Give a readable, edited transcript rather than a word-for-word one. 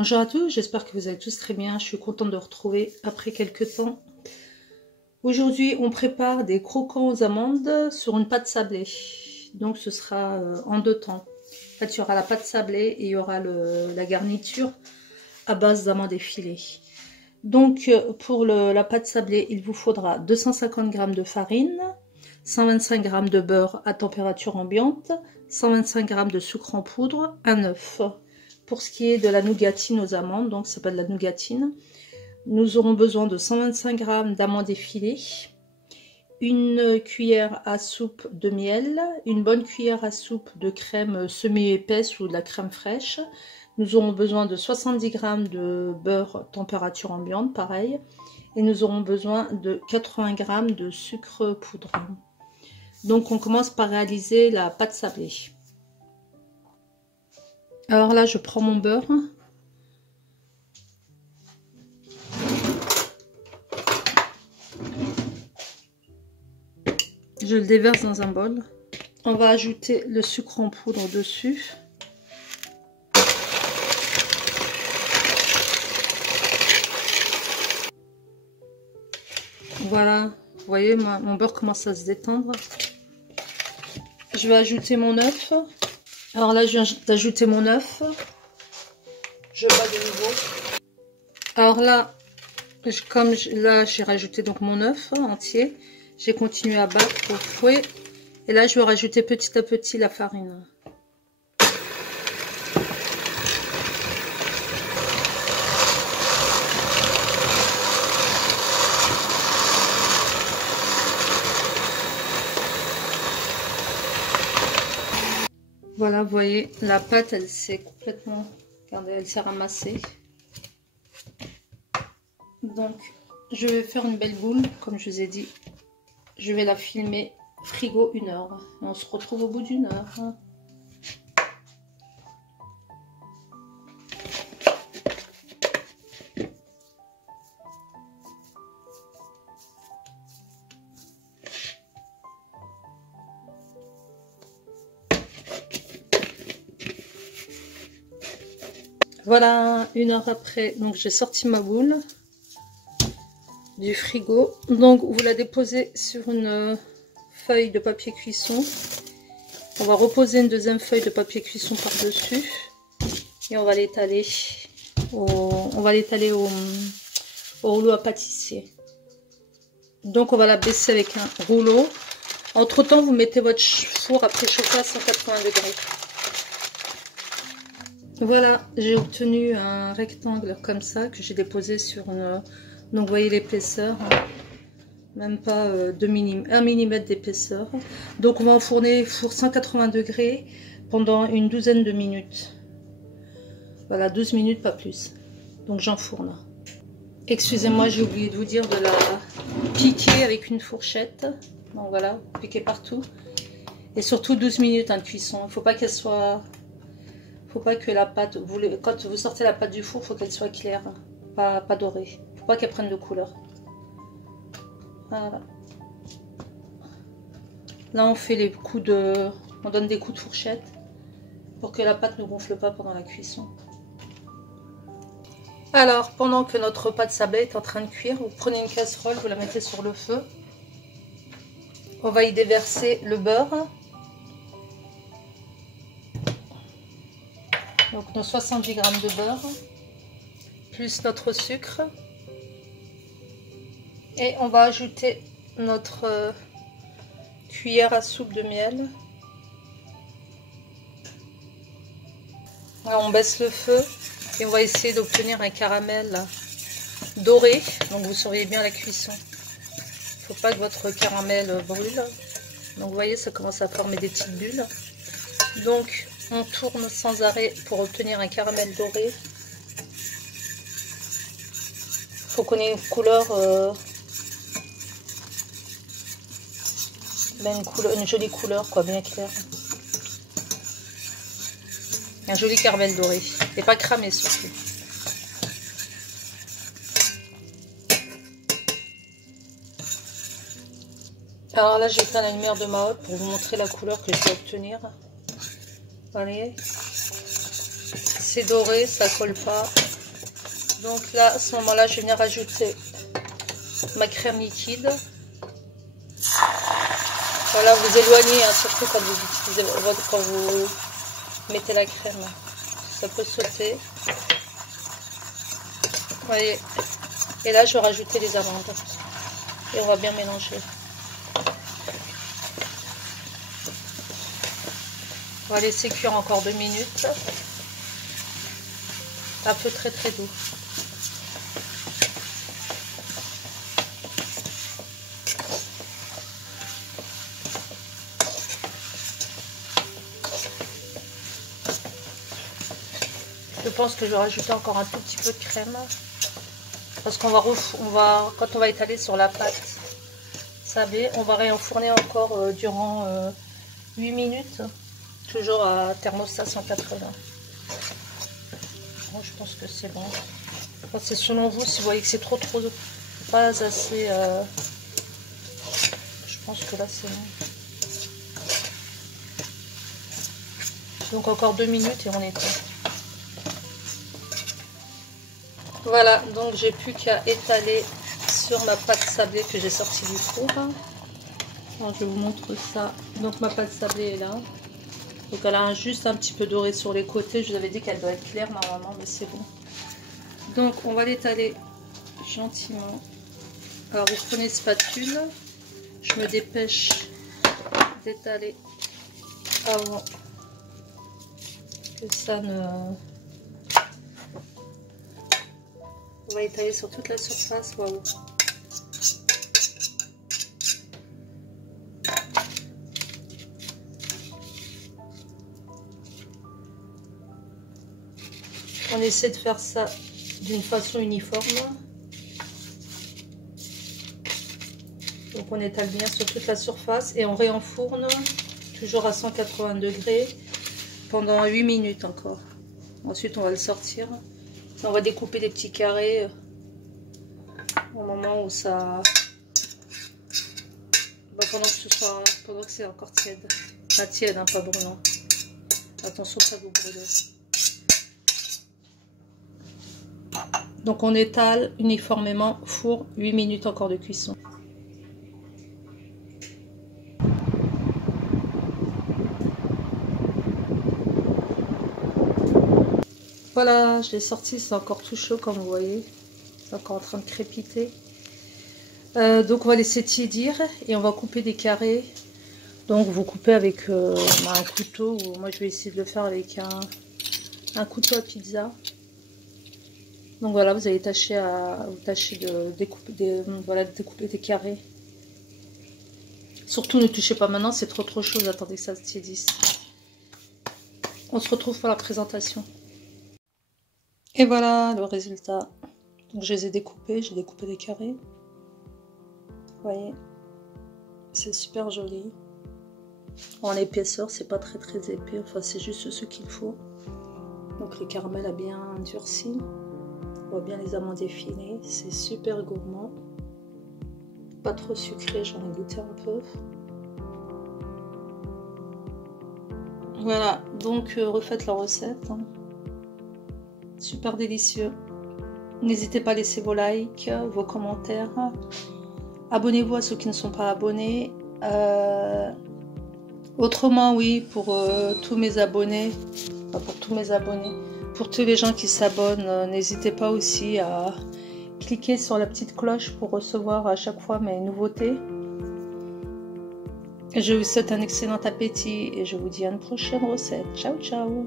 Bonjour à tous, j'espère que vous allez tous très bien. Je suis contente de vous retrouver après quelques temps. Aujourd'hui, on prépare des croquants aux amandes sur une pâte sablée. Donc ce sera en deux temps. En fait, il y aura la pâte sablée et il y aura la garniture à base d'amandes effilées. Donc pour la pâte sablée, il vous faudra 250 g de farine, 125 g de beurre à température ambiante, 125 g de sucre en poudre, un œuf. Pour ce qui est de la nougatine aux amandes, donc c'est pas de la nougatine, nous aurons besoin de 125 g d'amandes effilées, une cuillère à soupe de miel, une bonne cuillère à soupe de crème semi-épaisse ou de la crème fraîche. Nous aurons besoin de 70 g de beurre température ambiante, pareil. Et nous aurons besoin de 80 g de sucre poudre. Donc on commence par réaliser la pâte sablée. Alors là, je prends mon beurre. Je le déverse dans un bol. On va ajouter le sucre en poudre dessus. Voilà, vous voyez, mon beurre commence à se détendre. Je vais ajouter mon œuf. Alors là, je viens d'ajouter mon œuf. Je bats de nouveau. Alors là, comme là, j'ai rajouté donc mon œuf entier. J'ai continué à battre au fouet. Et là, je vais rajouter petit à petit la farine. Voilà, vous voyez, la pâte, elle s'est complètement, regardez, elle s'est ramassée. Donc, je vais faire une belle boule, comme je vous ai dit. Je vais la filmer frigo 1 heure. Et on se retrouve au bout d'1 heure. Voilà, 1 heure après, donc j'ai sorti ma boule du frigo. Donc vous la déposez sur une feuille de papier cuisson. On va reposer une deuxième feuille de papier cuisson par dessus et on va l'étaler au rouleau à pâtissier. Donc on va la baisser avec un rouleau. Entre temps, vous mettez votre four à préchauffer à 180 degrés. Voilà, j'ai obtenu un rectangle comme ça que j'ai déposé sur une... Donc vous voyez l'épaisseur, même pas 1 mm d'épaisseur. Donc on va enfourner four 180 degrés pendant une douzaine de minutes. Voilà, 12 minutes, pas plus. Donc j'enfourne. Excusez-moi, j'ai oublié de vous dire de la piquer avec une fourchette. Donc voilà, piquer partout. Et surtout 12 minutes de cuisson. Il ne faut pas qu'elle soit... Faut pas que la pâte, quand vous sortez la pâte du four, faut qu'elle soit claire, pas dorée. Faut pas qu'elle prenne de couleur. Voilà. Là, on fait les coups de, on donne des coups de fourchette pour que la pâte ne gonfle pas pendant la cuisson. Alors, pendant que notre pâte sablée est en train de cuire, vous prenez une casserole, vous la mettez sur le feu. On va y déverser le beurre. Donc nos 70 g de beurre, plus notre sucre. Et on va ajouter notre cuillère à soupe de miel. Alors on baisse le feu et on va essayer d'obtenir un caramel doré. Donc vous surveillez bien la cuisson. Il ne faut pas que votre caramel brûle. Donc vous voyez, ça commence à former des petites bulles. Donc on tourne sans arrêt pour obtenir un caramel doré. Il faut qu'on ait une couleur, une jolie couleur, quoi, bien claire. Un joli caramel doré. Et pas cramé surtout. Alors là, j'ai fait la lumière de ma hotte pour vous montrer la couleur que je vais obtenir. Vous voyez, c'est doré, ça colle pas. Donc là, à ce moment-là, je vais venir rajouter ma crème liquide. Voilà, vous éloignez, hein, surtout quand vous utilisez quand vous mettez la crème. Ça peut sauter. Vous voyez. Et là, je vais rajouter les amandes. Et on va bien mélanger. On va laisser cuire encore 2 minutes. À feu très très doux. Je pense que je vais rajouter encore un tout petit peu de crème. Parce qu'on va, quand on va étaler sur la pâte sablée, on va réenfourner encore durant 8 minutes. Toujours à thermostat 180. Bon, je pense que c'est bon. Enfin, c'est selon vous, si vous voyez que c'est trop pas assez. Je pense que là c'est bon. Donc encore 2 minutes et on est prêt. Voilà, donc j'ai plus qu'à étaler sur ma pâte sablée que j'ai sortie du four. Alors je vous montre ça. Donc ma pâte sablée est là. Donc elle a juste un petit peu doré sur les côtés. Je vous avais dit qu'elle doit être claire normalement, mais c'est bon. Donc on va l'étaler gentiment. Alors vous prenez une spatule. Je me dépêche d'étaler avant que ça ne... On va étaler sur toute la surface. Waouh. On essaie de faire ça d'une façon uniforme. Donc on étale bien sur toute la surface et on réenfourne toujours à 180 degrés pendant 8 minutes encore. Ensuite on va le sortir. On va découper des petits carrés au moment où ça... pendant que c'est encore tiède. Pas tiède, hein, pas brûlant. Attention, ça vous brûle. Donc on étale uniformément, four, 8 minutes encore de cuisson. Voilà, je l'ai sorti, c'est encore tout chaud comme vous voyez. C'est encore en train de crépiter. Donc on va laisser tiédir et on va couper des carrés. Donc vous coupez avec un couteau, ou moi je vais essayer de le faire avec un couteau à pizza. Donc voilà, vous allez tâcher de découper des carrés. Surtout ne touchez pas maintenant, c'est trop chaud, attendez que ça se tiédisse. On se retrouve pour la présentation. Et voilà le résultat. Donc je les ai découpés, j'ai découpé des carrés. Vous voyez, c'est super joli. En épaisseur, c'est pas très épais, enfin c'est juste ce qu'il faut. Donc le caramel a bien durci. On voit bien les amandes effinées, c'est super gourmand. Pas trop sucré, j'en ai goûté un peu. Voilà, donc refaites la recette. Hein. Super délicieux. N'hésitez pas à laisser vos likes, vos commentaires. Abonnez-vous à ceux qui ne sont pas abonnés. Autrement, oui, pour tous mes abonnés, pour tous les gens qui s'abonnent, n'hésitez pas aussi à cliquer sur la petite cloche pour recevoir à chaque fois mes nouveautés. Je vous souhaite un excellent appétit et je vous dis à une prochaine recette. Ciao, ciao!